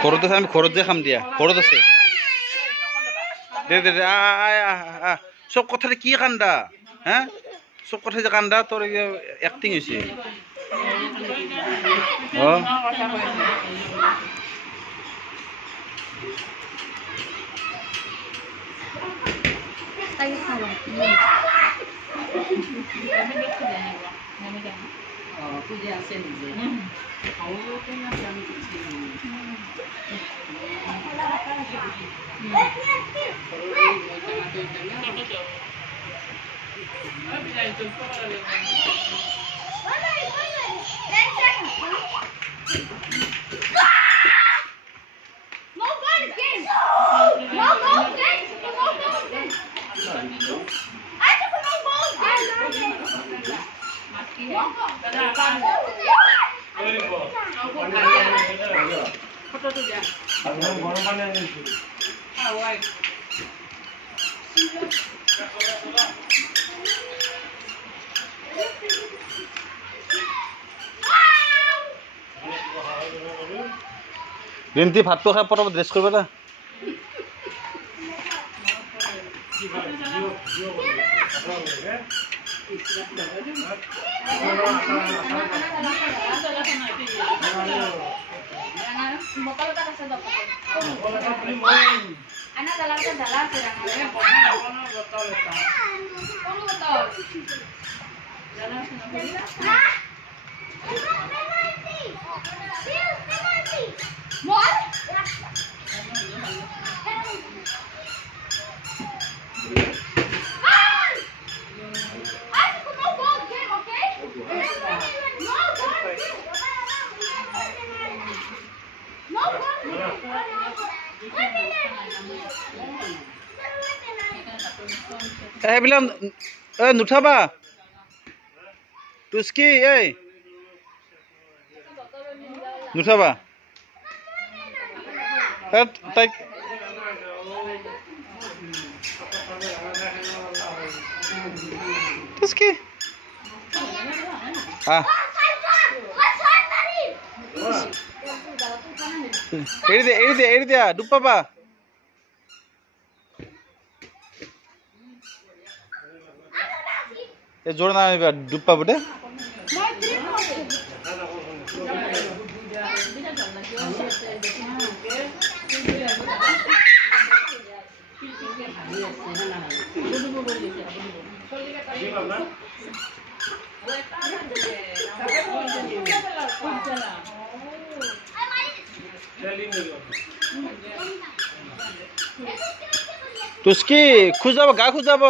ঘৰত আছে আমি ঘৰত যে খাম দিয়া ঘৰত আছে দে দে চব কথাতে কি কান্দা হা চব কথা যে কান্দা তোৰ এক্টিং হৈছে ৰিন্তি ভাতটো খাই পটাপট ড্ৰেছ কৰিব না এইবিলাক নুঠাবা টুস্কি এই নুঠাবা তাইক টুস্কি এৰি দিয়া ডুব পাবা জোৰ নানিবা ডুব পাব দে টুস্কি খুজাব গা খুজাব